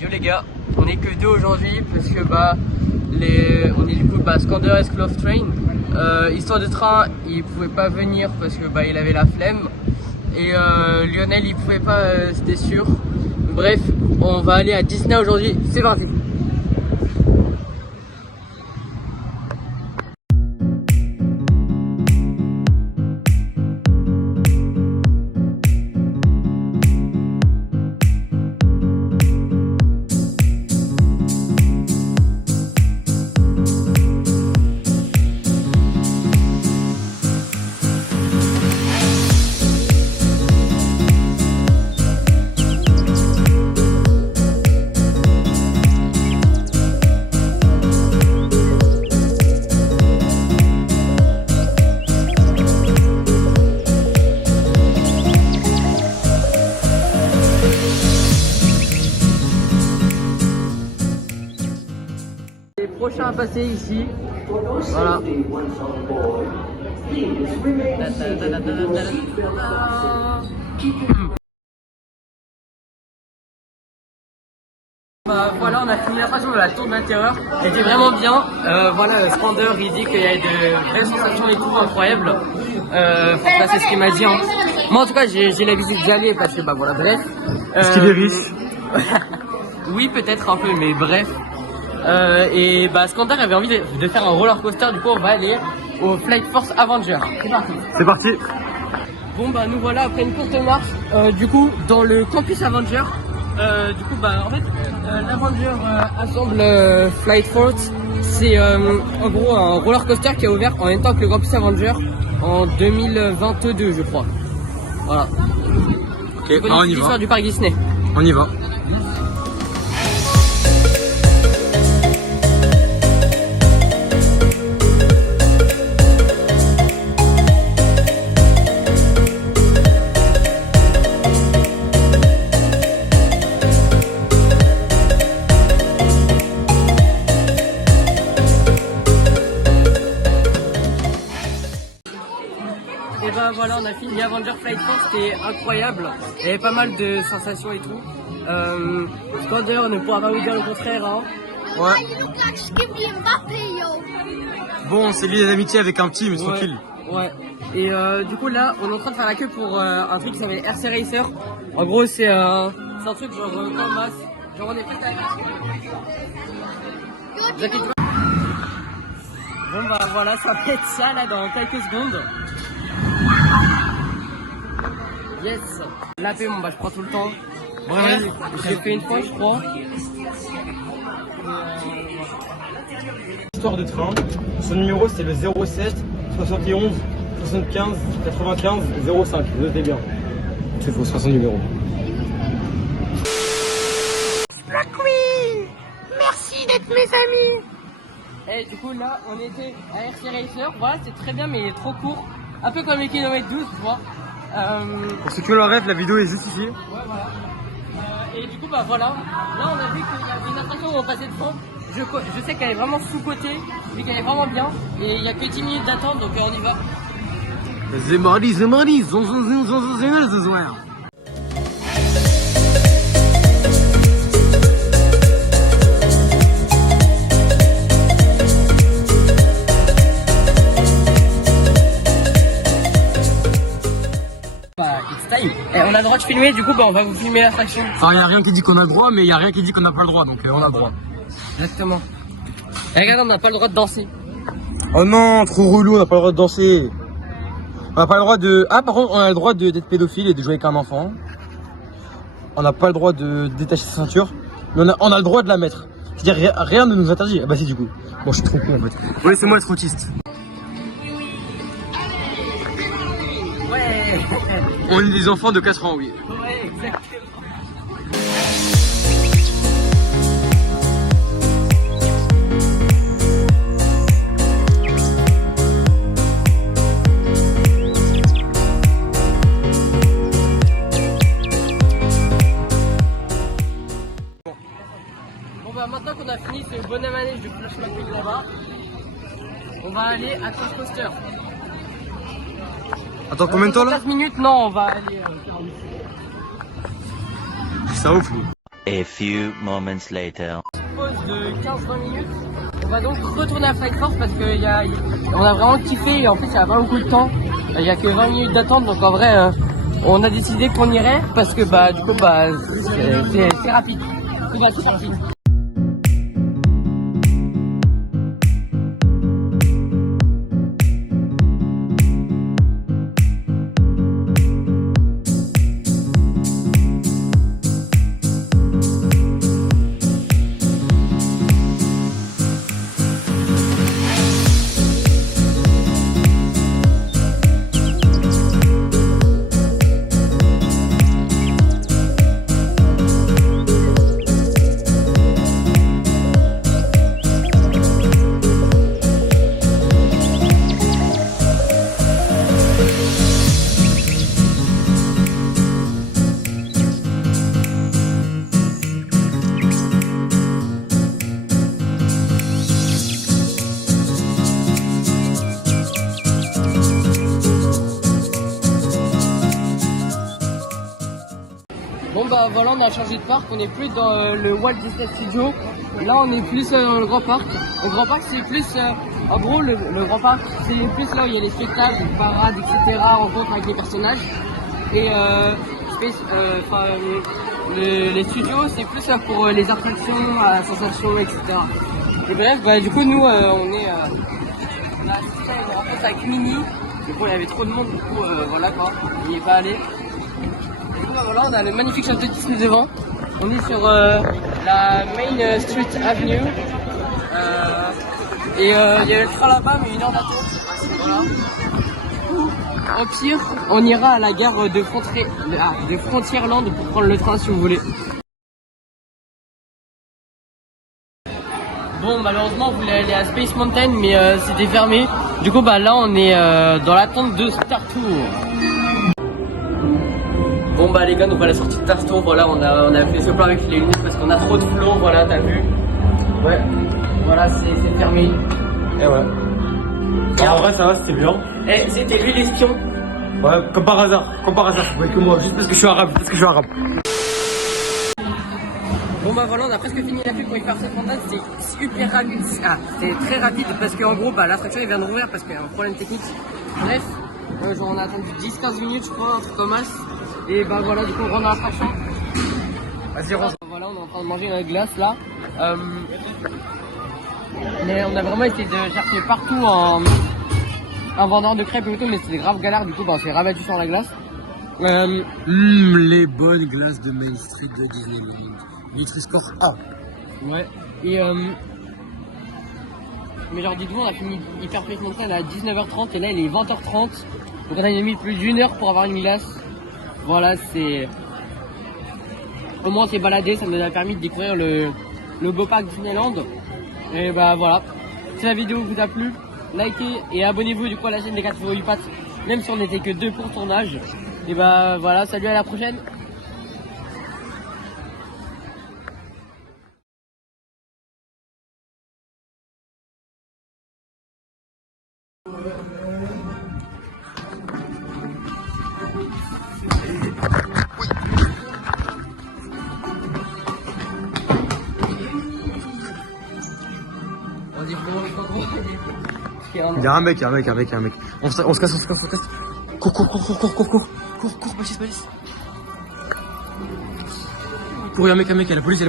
Yo les gars, on est que deux aujourd'hui parce que on est du coup Skander et Love Train. Histoire de train, il pouvait pas venir parce que il avait la flemme. Et Lionel il pouvait pas, c'était sûr. Bref, on va aller à Disney aujourd'hui, c'est parti. Prochain à passer ici, voilà. Voilà, on a fini l'attraction de la tour de la terreur. Elle était vraiment bien. Voilà, Skander il dit qu'il y a de vraies sensations et tout incroyables. Ça c'est ce qu'il m'a dit. Hein. Moi en tout cas j'ai l'habitude d'y aller parce que voilà, bref. Est-ce qu'il est riche? Oui, peut-être un peu, mais bref. Et Skander avait envie de faire un roller coaster, du coup on va aller au Flight Force Avenger. C'est parti. C'est parti. Bon nous voilà après une courte marche, du coup dans le campus Avenger. Du coup en fait l'Avenger assemble Flight Force. C'est en gros un roller coaster qui a ouvert en même temps que le campus Avenger en 2022 je crois. Voilà. Ok, on y va. Du parc Disney. On y va. Et voilà, on a fini Avenger Flight Force, c'était incroyable. Il y avait pas mal de sensations et tout. Skander, on ne pourra pas vous dire le contraire. Hein. Ouais. Bon, c'est lié d'amitié avec un petit, mais tranquille. Ouais. Et du coup là, on est en train de faire la queue pour un truc qui s'appelle RC Racer. En gros, c'est un truc genre comme masse. Genre on est prêt à... Bon voilà, ça va être ça là dans quelques secondes. Yes. La paix, je prends tout le temps. Ouais, j'ai fait une fois je crois. Histoire de train, son numéro c'est le 07 71 75 95 05. Notez bien. C'est faux, ce sera son numéro. La Queen, merci d'être mes amis. Et du coup là on était à RC Racer, voilà c'est très bien mais il est trop court. Un peu comme les kilomètres 12 tu vois. Pour ceux qui ont le rêve, la vidéo est juste ici. Ouais voilà. Et du coup voilà, là on a vu qu'il y avait une attraction où on passait devant. Je sais qu'elle est vraiment sous-cotée, vu qu'elle est vraiment bien. Et il n'y a que 10 minutes d'attente donc on y va. C'est mardi, ce soir. It's time. Et on a le droit de filmer, du coup on va vous filmer l'attraction. Enfin, il n'y a rien qui dit qu'on a le droit, mais il n'y a rien qui dit qu'on n'a pas le droit, donc on a le droit. Exactement. Et regarde, on n'a pas le droit de danser. Oh non, trop relou, on n'a pas le droit de danser. On n'a pas le droit de... Ah, par contre, on a le droit d'être pédophile et de jouer avec un enfant. On n'a pas le droit de détacher sa ceinture, mais on a le droit de la mettre. C'est-à-dire rien ne nous interdit. Ah bah si, du coup. Bon, je suis trop con en fait. Ouais, c'est moi être autiste. Ouais. On est des enfants de 4 ans, oui. Ouais, exactement. Maintenant qu'on a fini ce bon manège de Flash McQueen là-bas, on va aller à Trash Coaster. Attends, combien de temps là? 15 minutes, non, on va aller. Ça ouf lui. A few moments later. Pause de 15-20 minutes. On va donc retourner à Flight Force parce qu'on a vraiment kiffé et en plus il n'y a pas beaucoup de temps. Il n'y a que 20 minutes d'attente donc en vrai on a décidé qu'on irait parce que du coup c'est rapide. C'est rapide. Bon bah voilà, on a changé de parc, on n'est plus dans le Walt Disney Studio, là on est plus dans le Grand Parc. Le Grand Parc c'est plus, en gros le Grand Parc c'est plus là où il y a les spectacles, les parades, etc., rencontres avec les personnages. Et les studios c'est plus là pour les attractions, la sensation, etc. Et bref, du coup nous on a assisté à une rencontre avec Minnie, du coup il y avait trop de monde, du coup voilà quoi, on n'y est pas allé. Voilà, on a le magnifique château Disney devant. On est sur la Main Street Avenue. Et il y a le train là-bas, mais 1 heure d'attente. Voilà. Au pire, on ira à la gare de Frontierland pour prendre le train si vous voulez. Bon, malheureusement, on voulait aller à Space Mountain, mais c'était fermé. Du coup, là, on est dans l'attente de Star Tour. Bon les gars, donc à la sortie de Star Tour, voilà, on a fait ce plan avec les lunettes parce qu'on a trop de flow, voilà, t'as vu. Ouais, voilà, c'est fermé. Et ouais. Et en vrai, ça va, c'était bien. Eh, c'était lui l'espion. Ouais, comme par hasard, c'est pas que moi, juste parce que je suis arabe, Bon voilà, on a presque fini la pub pour Hyper Fantasme, c'est super rapide. Ah, c'est très rapide parce qu'en gros, l'attraction elle vient de rouvrir parce qu'il y a un problème technique. Bref, genre on a attendu 10-15 minutes, je crois, un truc comme ça. Et voilà, du coup on rentre dans l'attraction. Vas-y, rentre. Voilà, on est en train de manger la glace là. Mais on a vraiment essayé de chercher partout un vendeur de crêpes et tout, mais c'était grave galère, du coup on s'est rabattu sur la glace. Les bonnes glaces de Main Street de Disneyland. Nutri-Score A. Ouais. Et mais genre dites-vous, on a fini Hyper Space Mountain à 19h30 et là il est 20h30. Donc on a mis plus d'1 heure pour avoir une glace. Voilà, c'est... Au moins on s'est baladé, ça nous a permis de découvrir le beau parc Disneyland. Et voilà. Si la vidéo vous a plu, likez et abonnez-vous du coup à la chaîne des 4 favoris pattes, même si on n'était que 2 pour tournage. Et voilà, salut, à la prochaine. Il y a un mec. On se casse. Cours, Baptiste. Cours, il y a un mec, il y a la police.